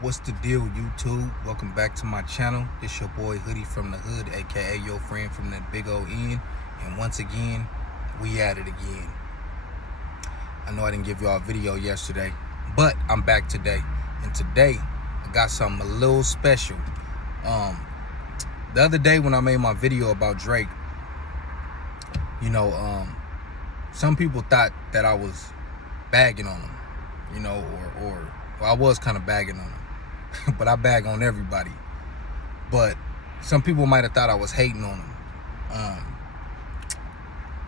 What's the deal, YouTube? Welcome back to my channel. It's your boy Hoodie from the Hood, aka your friend from that big old end. And once again, we at it again. I know I didn't give y'all a video yesterday, but I'm back today. And today, I got something a little special. The other day when I made my video about Drake, some people thought that I was bagging on him, or I was kind of bagging on him. But I bag on everybody. But some people might have thought I was hating on him.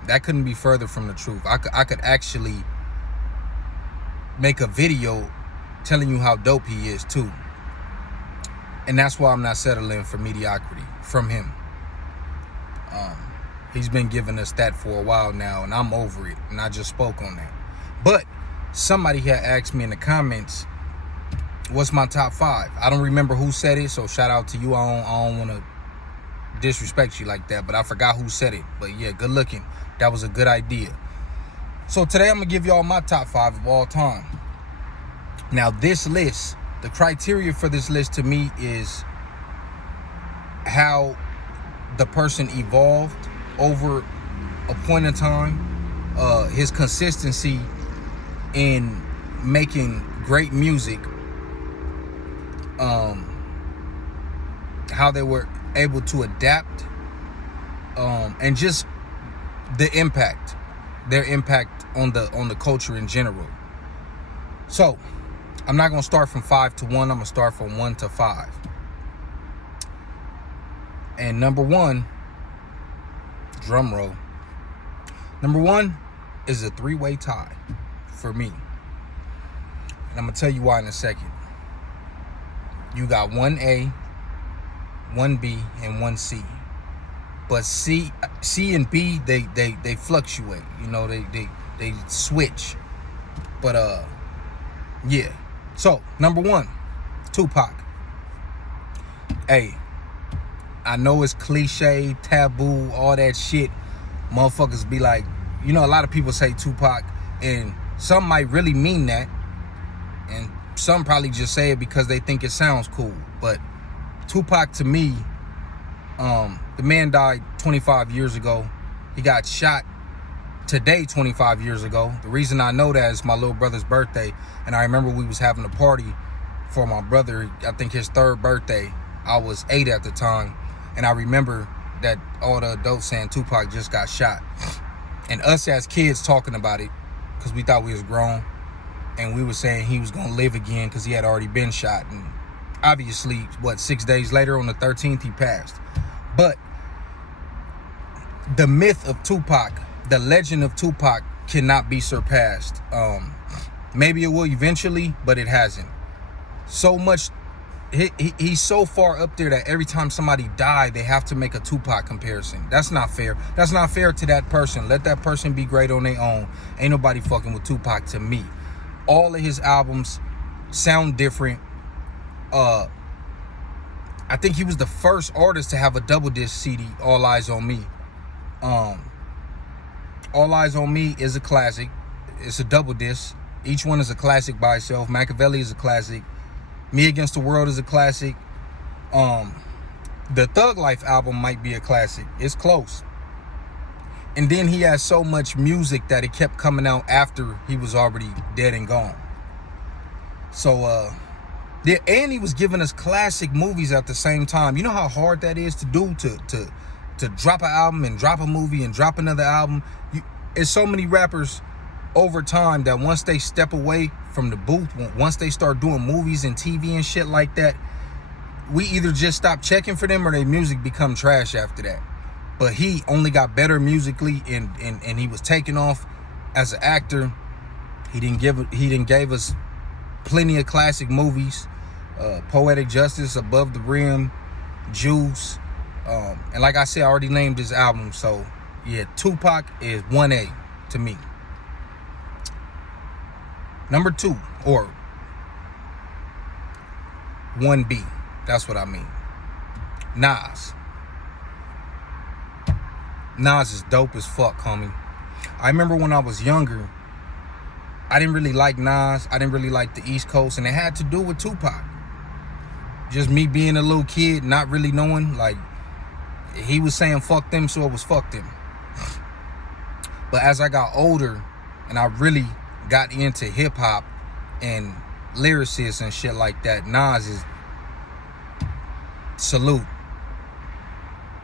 That couldn't be further from the truth. I could actually make a video telling you how dope he is too. And that's why I'm not settling for mediocrity from him. He's been giving us that for a while now, and I'm over it, and I just spoke on that. But somebody had asked me in the comments, what's my top 5? I don't remember who said it, so shout out to you. I don't want to disrespect you like that, but I forgot who said it. But yeah, good looking. That was a good idea. So today I'm going to give y'all my top 5 of all time. Now this list, the criteria for this list to me is how the person evolved over a point in time, his consistency in making great music, how they were able to adapt, and just the impact, their impact on the culture in general. So I'm not gonna start from 5 to 1. I'm gonna start from 1 to 5. And number 1, drum roll. Number 1 is a 3-way tie for me, and I'm gonna tell you why in a second. You got 1A, 1B, and 1C. But C and B, they fluctuate. They switch. But yeah. So number 1, Tupac. Hey, I know it's cliche, taboo, all that shit. Motherfuckers be like, a lot of people say Tupac, and some might really mean that, and some probably just say it because they think it sounds cool. But Tupac, to me, the man died 25 years ago. He got shot today 25 years ago. The reason I know that is my little brother's birthday, and I remember we was having a party for my brother, I think his 3rd birthday. I was 8 at the time, and I remember that all the adults saying Tupac just got shot, and us as kids talking about it because we thought we was grown. And we were saying he was gonna live again because he had already been shot. And obviously, 6 days later, on the 13th, he passed. But the myth of Tupac, the legend of Tupac, cannot be surpassed. Maybe it will eventually, but it hasn't. So much, he's so far up there that every time somebody died, they have to make a Tupac comparison. That's not fair. That's not fair to that person. Let that person be great on their own. Ain't nobody fucking with Tupac to me. All of his albums sound different. I think he was the first artist to have a double disc CD, All Eyes on Me. All Eyes on Me is a classic. It's a double disc. Each one is a classic by itself. Machiavelli is a classic. Me Against the World is a classic. The Thug Life album might be a classic. It's close. And then he has so much music that it kept coming out after he was already dead and gone. So, yeah, and he was giving us classic movies at the same time. You know how hard that is to do, to drop an album and drop a movie and drop another album? It's so many rappers over time that once they step away from the booth, once they start doing movies and TV and shit like that, we either just stop checking for them or their music become trash after that. But he only got better musically, and he was taking off as an actor. He didn't gave us plenty of classic movies, Poetic Justice, Above the Rim, Juice, and like I said, I already named his album. So yeah, Tupac is 1A to me. Number 2, or 1B, that's what I mean, Nas. Nas is dope as fuck, homie. I remember when I was younger, I didn't really like Nas. I didn't really like the East Coast, and it had to do with Tupac. just me being a little kid, not really knowing, like, he was saying fuck them, so it was fuck them. But as I got older and I really got into hip hop and lyricists and shit like that, Nas is salute.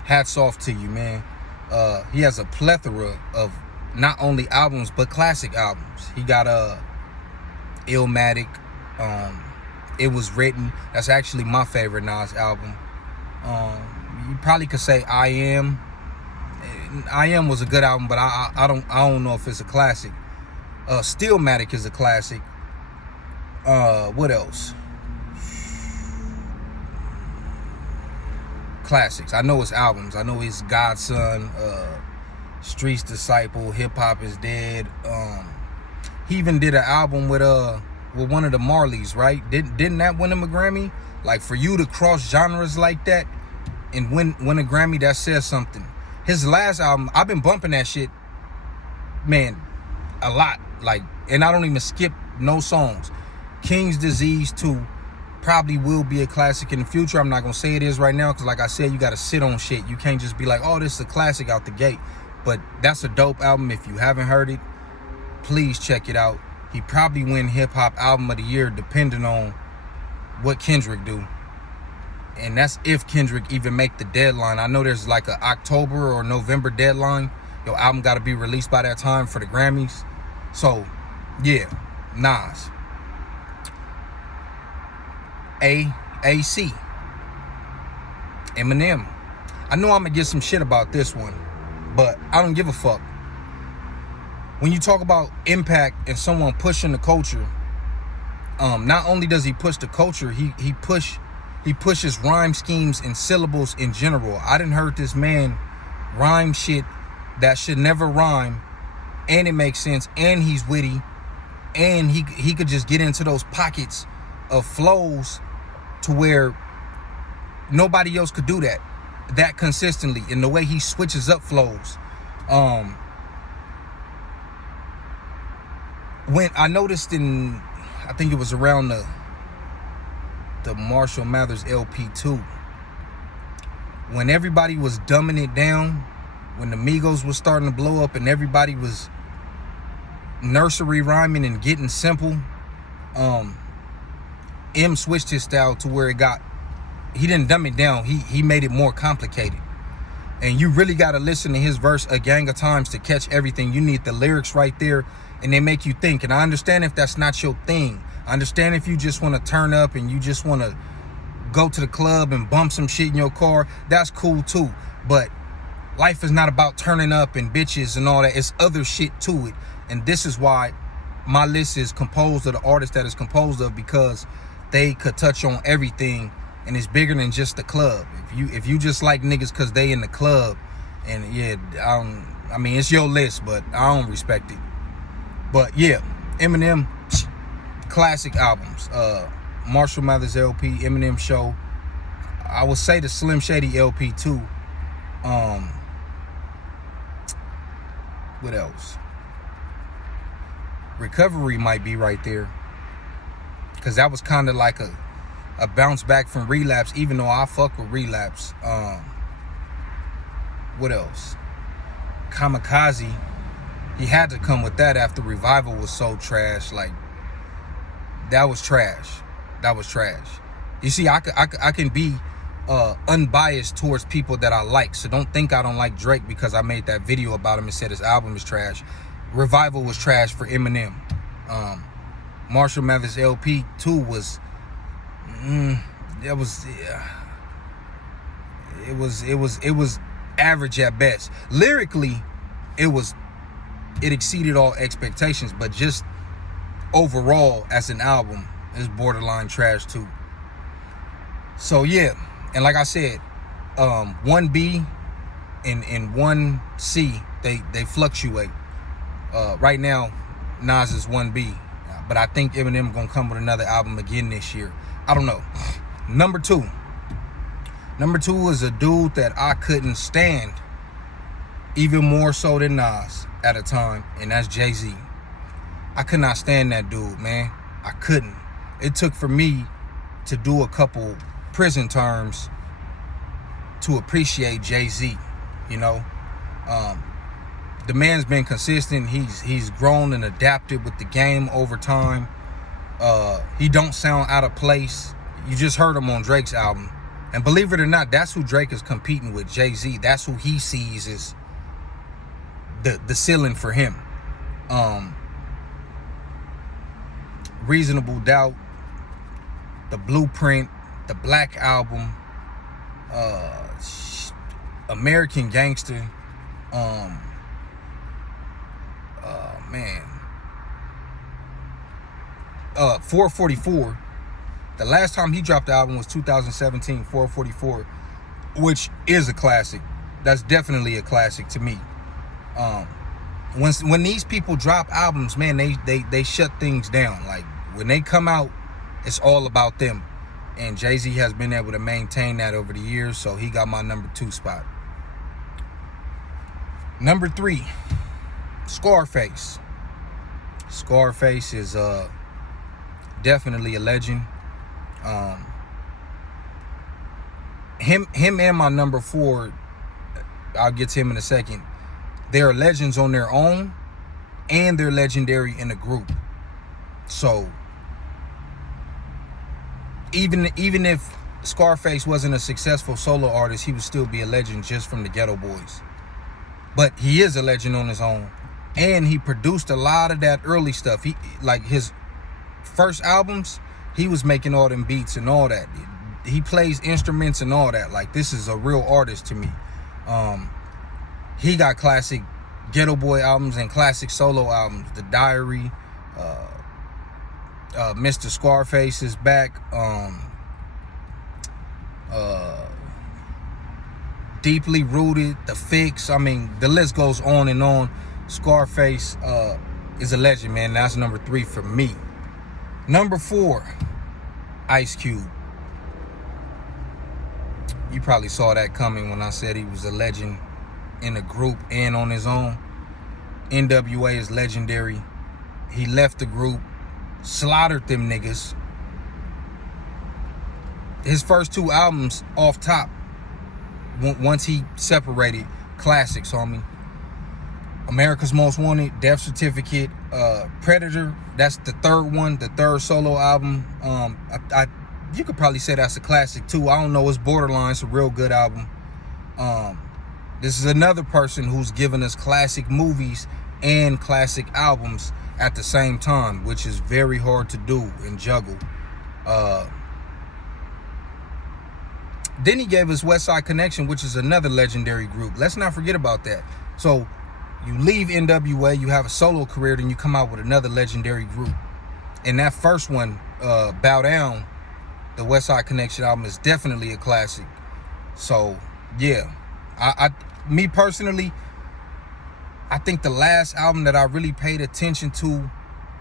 Hats off to you, man. He has a plethora of not only albums but classic albums. He got Illmatic, It Was Written. That's actually my favorite Nas album. You probably could say I Am. I Am was a good album, but I don't know if it's a classic. Stillmatic is a classic. What else? Classics. I know his albums. I know his Godson, Street's Disciple, Hip Hop Is Dead. He even did an album with one of the Marleys, right? Didn't that win him a Grammy? Like, for you to cross genres like that and win a Grammy, that says something. His last album, I've been bumping that shit, man, a lot. Like, and I don't even skip no songs. King's Disease 2 probably will be a classic in the future. I'm not gonna say it is right now, because like I said, you gotta sit on shit. You can't just be like, oh, this is a classic out the gate. But that's a dope album. If you haven't heard it, please check it out. He probably win Hip Hop Album of the Year depending on what Kendrick do. And that's if Kendrick even make the deadline. I know there's like a October or November deadline. Your album got to be released by that time for the Grammys. So, yeah, Nas. AC. Eminem. I know I'm going to get some shit about this one, but I don't give a fuck. When you talk about impact and someone pushing the culture, not only does he push the culture, he pushes rhyme schemes and syllables in general. I done heard this man rhyme shit that should never rhyme, and it makes sense, and he's witty, and he could just get into those pockets of flows to where nobody else could do that consistently. In the way he switches up flows. When I noticed I think it was around the Marshall Mathers LP2, when everybody was dumbing it down, when the Migos was starting to blow up and everybody was nursery rhyming and getting simple, M switched his style to where he didn't dumb it down, he made it more complicated. And you really got to listen to his verse a gang of times to catch everything. You need the lyrics right there, and they make you think. And I understand if that's not your thing. I understand if you just want to turn up and you just want to go to the club and bump some shit in your car. That's cool too. But life is not about turning up and bitches and all that. It's other shit to it. And this is why my list is composed of the artists that it's composed of, because they could touch on everything. And it's bigger than just the club. If you just like niggas because they in the club, and yeah, I mean, it's your list, but I don't respect it. But yeah, Eminem, classic albums. Marshall Mathers LP, Eminem Show. I would say the Slim Shady LP too. What else? Recovery might be right there, because that was kind of like a bounce back from Relapse, even though I fuck with Relapse. What else? Kamikaze. He had to come with that after Revival was so trash. Like, that was trash. You see, I can be unbiased towards people that I like. So don't think I don't like Drake because I made that video about him and said his album is trash. Revival was trash for Eminem. Marshall Mathers LP 2 was it was average at best. Lyrically, it exceeded all expectations, but just overall as an album, it's borderline trash too. So yeah, and like I said, 1B and 1C, they fluctuate. Right now, Nas is 1B, but I think Eminem gonna come with another album again this year. I don't know. Number two is a dude that I couldn't stand, even more so than Nas at a time, and that's Jay-Z. I could not stand that dude, man. I couldn't. It took for me to do a couple prison terms to appreciate Jay-Z. You know, the man's been consistent. He's grown and adapted with the game over time. He don't sound out of place. You just heard him on Drake's album. And believe it or not, that's who Drake is competing with, Jay-Z. That's who he sees as the ceiling for him. Reasonable Doubt, The Blueprint, the Black Album, American Gangster, 444. The last time he dropped the album was 2017, 444, which is a classic. That's definitely a classic to me. When these people drop albums, man, they shut things down. Like, when they come out, it's all about them. And Jay-Z has been able to maintain that over the years, so he got my number 2 spot. Number 3, Scarface. Scarface is definitely a legend. Him and my number 4, I'll get to him in a second. They are legends on their own, and they're legendary in a group. So even if Scarface wasn't a successful solo artist, he would still be a legend just from the Ghetto Boys. But he is a legend on his own, and he produced a lot of that early stuff. He, like, his first albums, he was making all them beats and all that. He plays instruments and all that. Like, this is a real artist to me. He got classic Ghetto Boy albums and classic solo albums. The Diary, Mr. Scarface is back. Deeply Rooted, The Fix. I mean, the list goes on and on. Scarface is a legend, man. That's number 3 for me. Number 4, Ice Cube. You probably saw that coming when I said he was a legend in a group and on his own. NWA is legendary. He left the group, slaughtered them niggas. His first 2 albums off top, once he separated, classics, homie. America's Most Wanted, Death Certificate, Predator, that's the 3rd one, the 3rd solo album. You could probably say that's a classic too. I don't know, it's borderline, it's a real good album. This is another person who's given us classic movies and classic albums at the same time, which is very hard to do and juggle. Then he gave us West Side Connection, which is another legendary group. Let's not forget about that. So you leave NWA, you have a solo career, then you come out with another legendary group. And that first one, Bow Down, the West Side Connection album, is definitely a classic. So yeah, me personally, I think the last album that I really paid attention to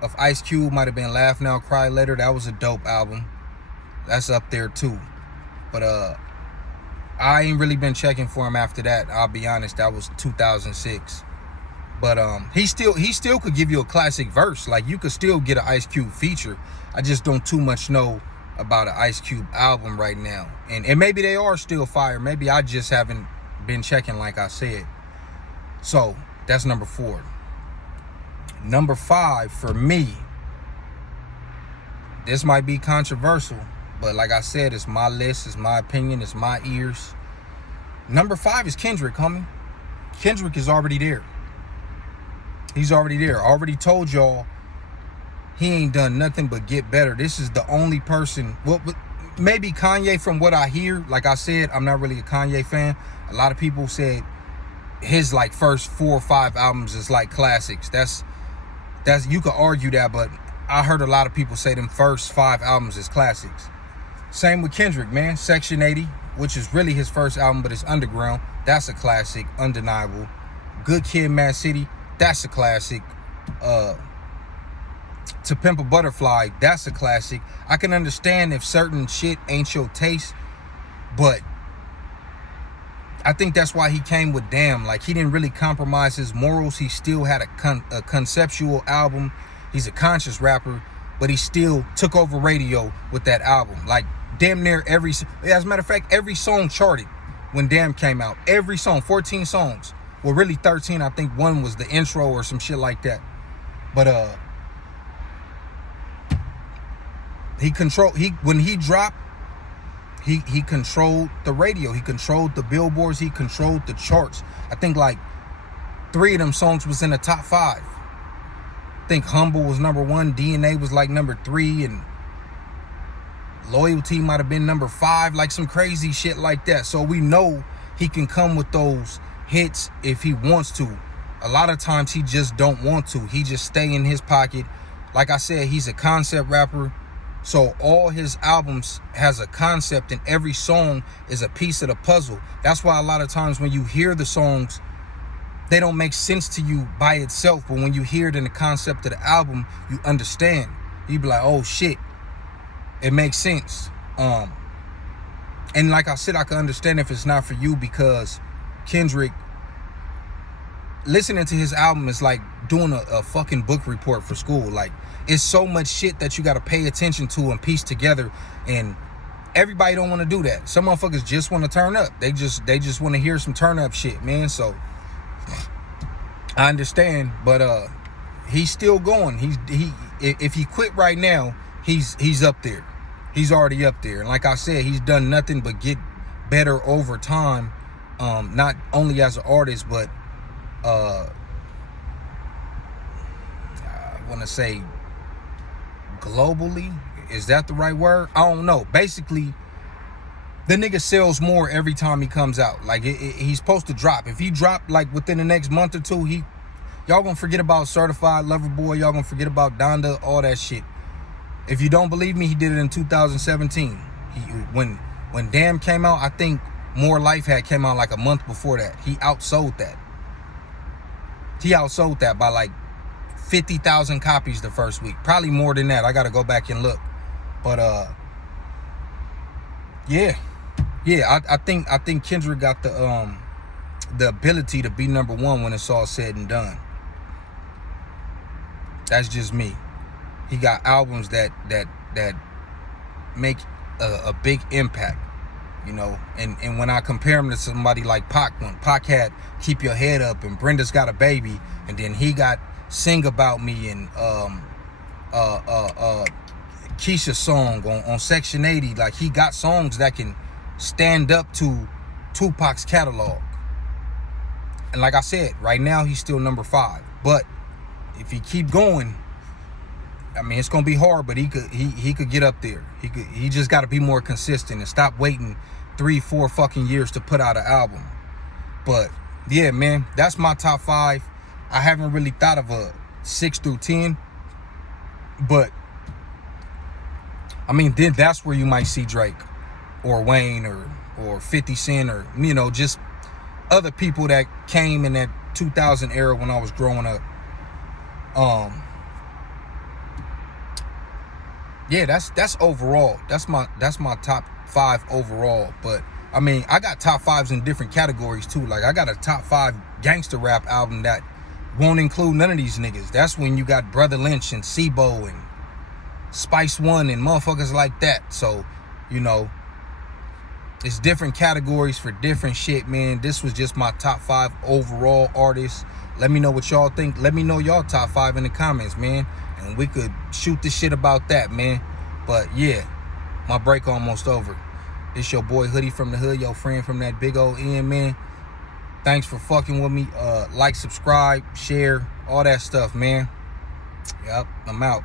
of Ice Cube might have been Laugh Now, Cry Later. That was a dope album. That's up there too. But I ain't really been checking for him after that. I'll be honest, that was 2006. But he still could give you a classic verse. Like, you could still get an Ice Cube feature. I just don't too much know about an Ice Cube album right now. And maybe they are still fire. Maybe I just haven't been checking, like I said. So that's number 4. Number 5 for me, this might be controversial, but like I said, it's my list, it's my opinion, it's my ears. Number 5 is Kendrick, homie. Kendrick is already there. He's already there. I already told y'all he ain't done nothing but get better. This is the only person, well, maybe Kanye from what I hear. Like I said, I'm not really a Kanye fan. A lot of people said his like first 4 or 5 albums is like classics. That's you could argue that, but I heard a lot of people say them first 5 albums is classics. Same with Kendrick, man. Section 80, which is really his first album, but it's underground. That's a classic, undeniable. Good Kid, Mad City, that's a classic. To Pimp a Butterfly, that's a classic. I can understand if certain shit ain't your taste, but I think that's why he came with Damn. Like, he didn't really compromise his morals. He still had a conceptual album. He's a conscious rapper, but he still took over radio with that album. Like, damn near every, as a matter of fact, every song charted when Damn came out. Every song, 14 songs. Well, really 13. I think one was the intro or some shit like that. But when he dropped, he controlled the radio, he controlled the billboards, he controlled the charts. I think like 3 of them songs was in the top 5. I think Humble was number 1, DNA was like number 3, and Loyalty might have been number 5, like some crazy shit like that. So we know he can come with those hits if he wants to. A lot of times he just don't want to. He just stay in his pocket. Like I said, he's a concept rapper. So all his albums has a concept, and every song is a piece of the puzzle. That's why a lot of times when you hear the songs, they don't make sense to you by itself. But when you hear it in the concept of the album, you understand. You be like, oh shit, it makes sense. And like I said, I can understand if it's not for you, because Kendrick, listening to his album is like doing a fucking book report for school. Like, it's so much shit that you got to pay attention to and piece together, and everybody don't want to do that. Some motherfuckers just want to turn up. They just want to hear some turn up shit, man. So I understand, but he's still going. If he quit right now, he's up there. He's already up there. And like I said, he's done nothing but get better over time. Not only as an artist, but I want to say globally. Is that the right word? I don't know. Basically, the nigga sells more every time he comes out. Like, he's supposed to drop. If he drop like within the next month or two, y'all gonna forget about Certified Lover Boy. Y'all gonna forget about Donda, all that shit. If you don't believe me, he did it in 2017. When Damn came out, I think More Life had came out like a month before that. He outsold that. He outsold that by like 50,000 copies the first week. Probably more than that. I gotta go back and look. But yeah. I think Kendrick got the ability to be number 1 when it's all said and done. That's just me. He got albums that make a big impact, you know. And when I compare him to somebody like Pac, when Pac had Keep Your Head Up and Brenda's Got a Baby, and then he got Sing About Me and Keisha's song on Section 80. Like, he got songs that can stand up to Tupac's catalog. And like I said, right now he's still number 5. But if he keep going, I mean, it's gonna be hard, but he could get up there. He just got to be more consistent and stop waiting 3-4 fucking years to put out an album. But yeah, man, that's my top 5. I haven't really thought of a 6 through 10, but I mean, then that's where you might see Drake or Wayne or 50 Cent, or, you know, just other people that came in that 2000 era when I was growing up. Yeah, that's overall. That's my top 5 overall. But I mean, I got top 5s in different categories too. Like, I got a top 5 gangster rap album that won't include none of these niggas. That's when you got Brother Lynch and Sibo and Spice One and motherfuckers like that. So, you know, it's different categories for different shit, man. This was just my top 5 overall artists. Let me know what y'all think. Let me know y'all top 5 in the comments, man. And we could shoot the shit about that, man. But yeah, my break almost over. It's your boy Hoodie from the Hood, your friend from that big old end, man. Thanks for fucking with me. Like, subscribe, share, all that stuff, man. Yep, I'm out.